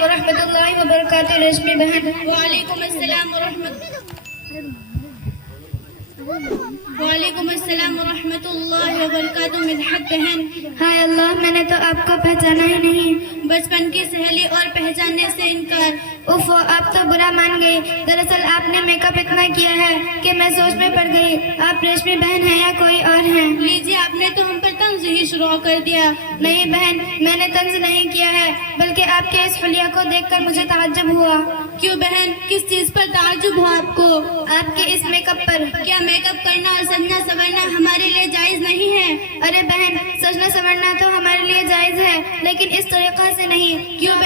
ورحمۃ اللہ وبرکاتہ ریشمی بہن۔ وعلیکم السلام ورحمۃ اللہ وبرکاتہ مدحت بہن۔ ہائے اللہ، میں نے تو آپ کو پہچانا ہی نہیں۔ بچپن کی سہیلی اور پہچاننے سے انکار۔ اوف، آپ تو برا مان گئی۔ دراصل آپ نے میک اپ اتنا کیا ہے کہ میں سوچ میں پڑ گئی آپ ریشمی بہن ہیں یا کوئی اور ہیں۔ لیجیے، آپ نے تو ہم پر طنز ہی شروع کر دیا۔ نہیں بہن، میں نے طنز نہیں کیا ہے، بلکہ آپ کے اس حلیہ کو دیکھ کر مجھے تعجب ہوا۔ کیوں بہن، کس چیز پر تعجب ہوا آپ کو؟ آپ کے اس میک اپ پر۔ کیا میک اپ کرنا اور سجنا سنورنا ہمارے لیے جائز نہیں ہے؟ ارے بہن، سجنا سنورنا تو ہمارے لیے جائز ہے، لیکن اس طریقہ سے نہیں۔ کیوں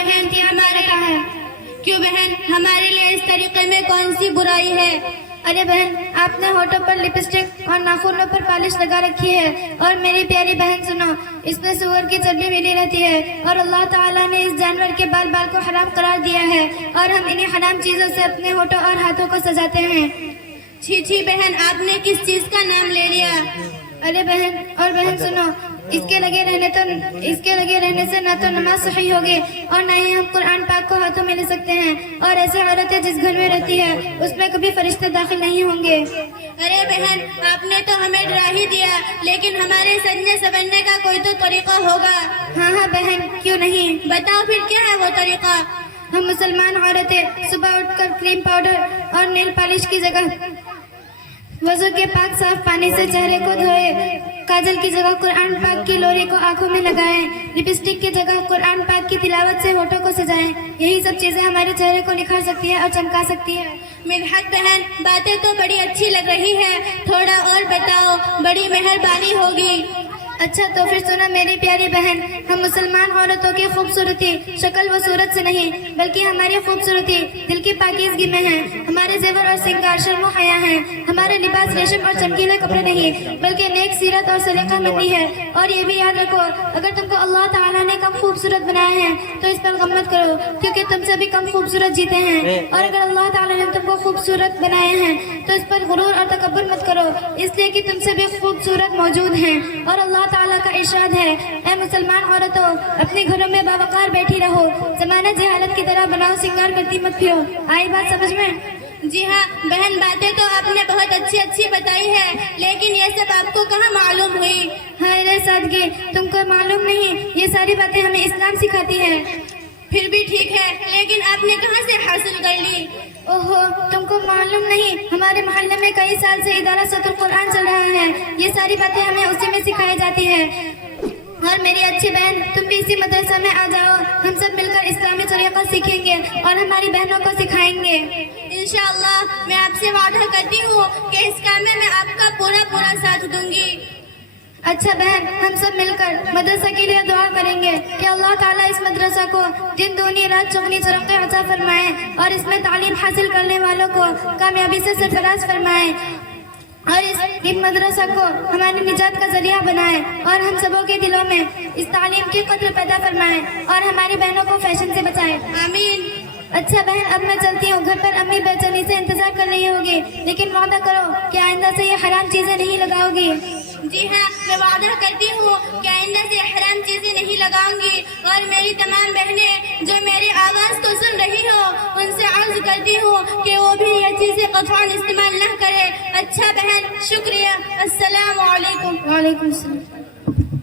بہن، ہمارے لیے اس طریقے میں کون سی برائی ہے؟ ارے بہن، آپ نے ہونٹوں پر لپسٹک اور ناخنوں پر پالش لگا رکھی ہے، اور میری پیاری بہن سنو، اس میں سور کی چربی ملی رہتی ہے، اور اللہ تعالیٰ نے اس جانور کے بال کو حرام قرار دیا ہے، اور ہم انہیں حرام چیزوں سے اپنے ہونٹوں اور ہاتھوں کو سجاتے ہیں۔ چھی بہن، آپ نے کس چیز کا نام لے لیا؟ ارے بہن سنو، اس کے لگے رہنے سے نہ تو نماز صحیح ہوگی اور نہ ہی ہم قرآن پاک کو ہاتھوں میں لے سکتے ہیں، اور ایسے عورتیں جس گھر میں رہتی ہے اس میں کبھی فرشتے داخل نہیں ہوں گے۔ ارے بہن، آپ نے تو ہمیں ڈرا ہی دیا، لیکن ہمارے سجنے سنورنے کا کوئی تو طریقہ ہوگا۔ ہاں بہن، کیوں نہیں؟ بتاؤ پھر کیا ہے وہ طریقہ؟ ہم مسلمان عورتیں صبح اٹھ کر کریم پاؤڈر اور نیل پالش کی جگہ وضو کے پاک صاف پانی سے چہرے کو دھوئے، کاجل کی جگہ قرآن پاک کی لوری کو آنکھوں میں لگائیں، لپسٹک کی جگہ قرآن پاک کی تلاوت سے ہونٹوں کو سجائیں۔ یہی سب چیزیں ہمارے چہرے کو نکھار سکتی ہے اور چمکا سکتی ہے۔ مدحت بہن، باتیں تو بڑی اچھی لگ رہی ہے، تھوڑا اور بتاؤ، بڑی مہربانی ہوگی۔ اچھا تو پھر سنا میری پیاری بہن، ہم مسلمان عورتوں کی خوبصورتی شکل و صورت سے نہیں، بلکہ ہماری خوبصورتی دل کی پاکیزگی میں ہے۔ ہمارے زیور اور سنگار شرم و حیا ہیں، ہمارے لباس ریشم اور چمکیلے کپڑے نہیں، بلکہ نیک سیرت اور سلیقہ مندی ہے۔ اور یہ بھی یاد رکھو، اگر تم کو اللہ تعالیٰ نے کم خوبصورت بنایا ہے تو اس پر غم مت کرو، کیونکہ تم سے بھی کم خوبصورت جیتے ہیں، اور اگر اللہ تعالیٰ نے تم کو خوبصورت بنایا ہے تو اس پر غرور اور تکبر مت کرو، اس لیے کہ تم سے بھی خوبصورت موجود ہیں۔ اور اللہ تعالیٰ کا ارشاد ہے، اے مسلمان عورتوں، اپنے گھروں میں باوقار بیٹھی رہو، زمانہ جہالت کی طرح بناؤ سنگار کرتی مت پھرو۔ آئی بات سمجھ میں؟ جی ہاں بہن، باتیں تو آپ نے بہت اچھی بتائی ہے، لیکن یہ سب آپ کو کہاں معلوم ہوئی؟ ہائے رے سادگی، تم کو معلوم نہیں، یہ ساری باتیں ہمیں اسلام سکھاتی ہے۔ پھر بھی ٹھیک ہے، لیکن آپ نے کہاں سے حاصل کر لی؟ اوہو، تم کو معلوم نہیں، ہمارے محلے میں کئی سال سے ادارہ صوت القرآن چل رہا ہے، یہ ساری باتیں ہمیں اسی میں سکھائی جاتی ہے۔ اور میری اچھی بہن، تم بھی اسی مدرسہ میں آ جاؤ، ہم سب مل کر اسلامی طریقہ سیکھیں گے اور ہماری بہنوں کو سکھائیں گے۔ انشاءاللہ میں آپ سے وعدہ کرتی ہوں کہ اس کام میں آپ کا پورا ساتھ دوں گی۔ اچھا بہن، ہم سب مل کر مدرسہ کے لیے دعا کریں گے کہ اللہ تعالیٰ اس مدرسہ کو دن دونی رات چوگنی ترقی عطا فرمائے، اور اس میں تعلیم حاصل کرنے والوں کو کامیابی سے سرفراز فرمائے، اور اس مدرسہ کو ہماری نجات کا ذریعہ بنائے، اور ہم سبوں کے دلوں میں اس تعلیم کی قدر پیدا فرمائے، اور ہماری بہنوں کو فیشن سے بچائے۔ آمین۔ اچھا بہن، اب میں چلتی ہوں، گھر پر امی بے چینی سے انتظار کر رہی ہوگی، لیکن وعدہ کرو کہ آئندہ سے یہ حرام چیزیں نہیں لگاؤ گی۔ جی ہاں، میں وعدہ کرتی ہوں کہ آئندہ سے حرام چیزیں نہیں لگاؤں گی، اور میری تمام بہنیں جو میری آواز کو سن رہی ہو ان سے عرض کرتی ہوں کہ وہ بھی یہ چیزیں قطعاً استعمال نہ کرے۔ اچھا بہن، شکریہ، السلام علیکم۔ وعلیکم السلام۔